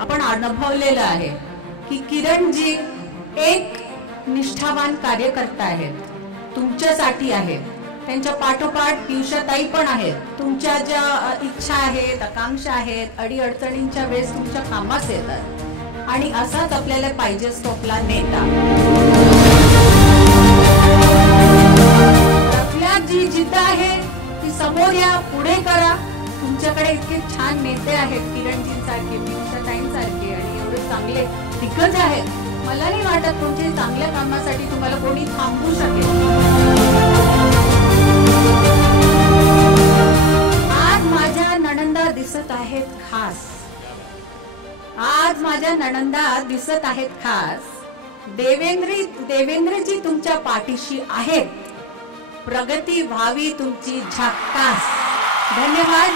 आपण अनुभवलेलं आहे की किरणजी एक निष्ठावान कार्यकर्ता आहेत, तुमच्यासाठी आहेत, त्यांच्या पाठोपाठ पियुषाताई पण आहेत, तुमच्या ज्या इच्छा आहेत, आकांक्षा आहेत, अडीअडचणींच्या वेळेस तुमच्या कामास येतात आणि असाच आपल्याला पाहिजे तो आपला नेता। आपल्यात जी जिद्द आहे ती समोर या, पुढे करा। तुमच्याकडे इतके छान नेते आहेत, किरणजींसारखे, पियुषाताईंसारखे आणि एवढे चांगले दिग्गज आहेत, मला नाही वाटत तुमच्या चांगल्या कामासाठी तुम्हाला कोणी थांबवू शकेल। आज माझ्या नणंदा दिसत आहेत खास, आज माझ्या नणंदा दिसत आहेत खास। देवेंद्रजी तुमच्या पाठीशी आहेत, प्रगती व्हावी तुमची झकास। धन्यवाद।